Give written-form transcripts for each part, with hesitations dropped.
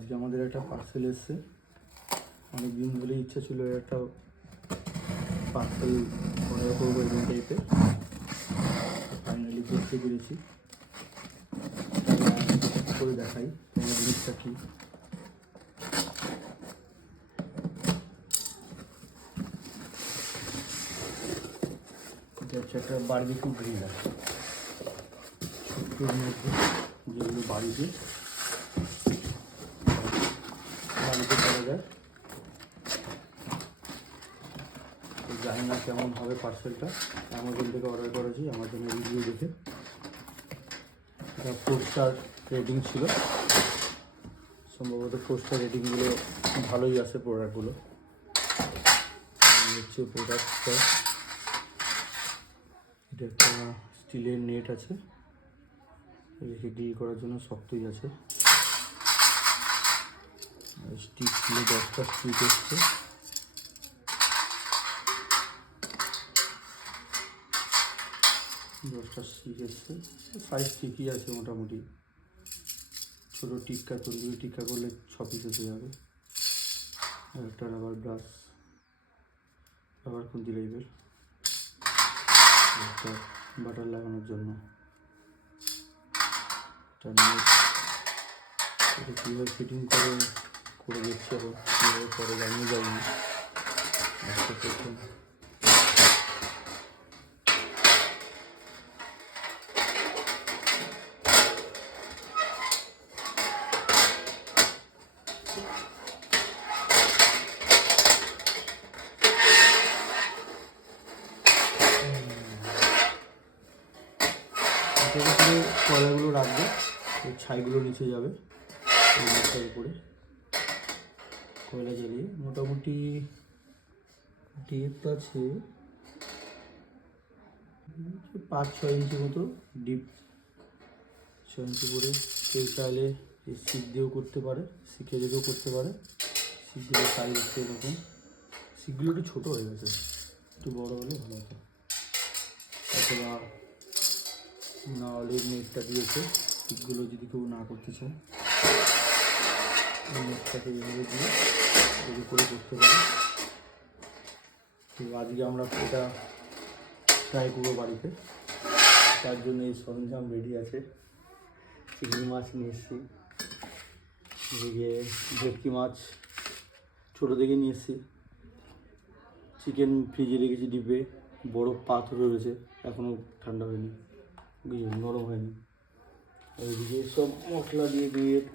আজকে আমাদের একটা পার্সেল এসছে। অনেক দিন ধরে ইচ্ছা ছিল একটা পার্সেল অর্ডার করবো এরকম টাইপের। ফাইনালি করতে পেরেছি। করে দেখাই তোমার জিনিসটা কি। এটা হচ্ছে একটা বারবিকিউ গ্রিল আছে ছোট্টোর মধ্যে, যেগুলো বাড়িতে করা যায়। জানি না কেমন হবে পার্সেলটা। অ্যামাজন থেকে অর্ডার করেছি, অ্যামাজনের রিভিউ দেখে। এটা 4 স্টার রেটিং ছিল, সম্ভবত 4 স্টার রেটিংগুলো ভালোই আছে প্রোডাক্টগুলো। হচ্ছে প্রোডাক্টটা, এটা একটা স্টিলের নেট আছে, রেখে ডিল করার জন্য শক্তই আছে। স্টিক ছিল 10টা স্টিক এসছে। সাইজ ঠিকই আছে মোটামুটি। ছোটো টিক্কা তন্দুরি টিক্কা করলে 6 পিস এসে যাবে। আর একটা রাবার ব্রাশ, রাবার খুন্তি টাইপের, একটা বাটার লাগানোর জন্য। এটা কীভাবে ফিটিং করে দিচ্ছি, আবার কীভাবে পরে জানিয়ে যায়নি। প্রথম কয়লাগুলো রাখবে, এই ছাইগুলো নিচে যাবে এই মাছটার উপরে। কয়লা জ্বালিয়ে মোটামুটি ডিপ আছে 5-6 ইঞ্চি মতো ডিপ, 6 ইঞ্চি করে। কেউ চাইলে শিক দিয়েও করতে পারে, শিখে দিয়েও করতে পারে। শিকগুলো সাইজ হচ্ছে এরকম। শিকগুলো একটু ছোটো হয়ে গেছে, একটু বড়ো হলে ভালো হতো। অথবা নাহলে নেটটা দিয়েছে, শিকগুলো যদি কেউ না করতে চায় নেটটাকে এভাবে দিয়ে তৈরি করে করতে পারে। তো আজকে আমরা এটা ট্রাই করবো বাড়িতে, তার জন্য এই সরঞ্জাম রেডি আছে। চিংড়ি মাছ নিয়ে এসেছি, এদিকে ভেটকি মাছ ছোটো থেকে নিয়ে এসেছি। চিকেন ফ্রিজে রেখেছি ডিপে, বরফ পাথর রয়েছে, এখনও ঠান্ডা হয়নি, নরম হয়নি। এদিকে সব মশলা দিয়ে মেরিনেট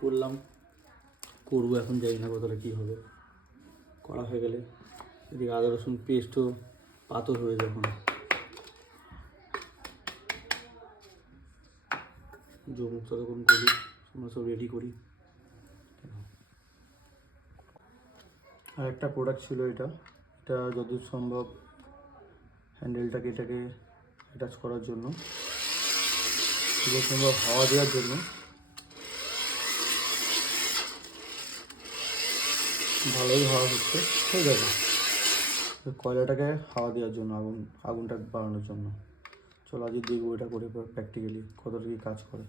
করবো এখন, জানি না কতটা কী হবে। করা হয়ে গেলে এদিকে আদা রসুন পেস্টও পাথর হয়ে যখন যখন করি আমরা সব রেডি করি। আর একটা প্রোডাক্ট ছিল এটা যতদূর সম্ভব হ্যান্ডেলটাকে এটাকে অ্যাটাচ করার জন্য, যত সম্ভব হাওয়া দেওয়ার জন্য। ভালোই হাওয়া হচ্ছে, হয়ে যাবে। কয়লাটাকে হাওয়া দেওয়ার জন্য, আগুনটা বাড়ানোর জন্য। চলো আজকে দেখবো এটা করে প্র্যাকটিক্যালি কতটা কি কাজ করে।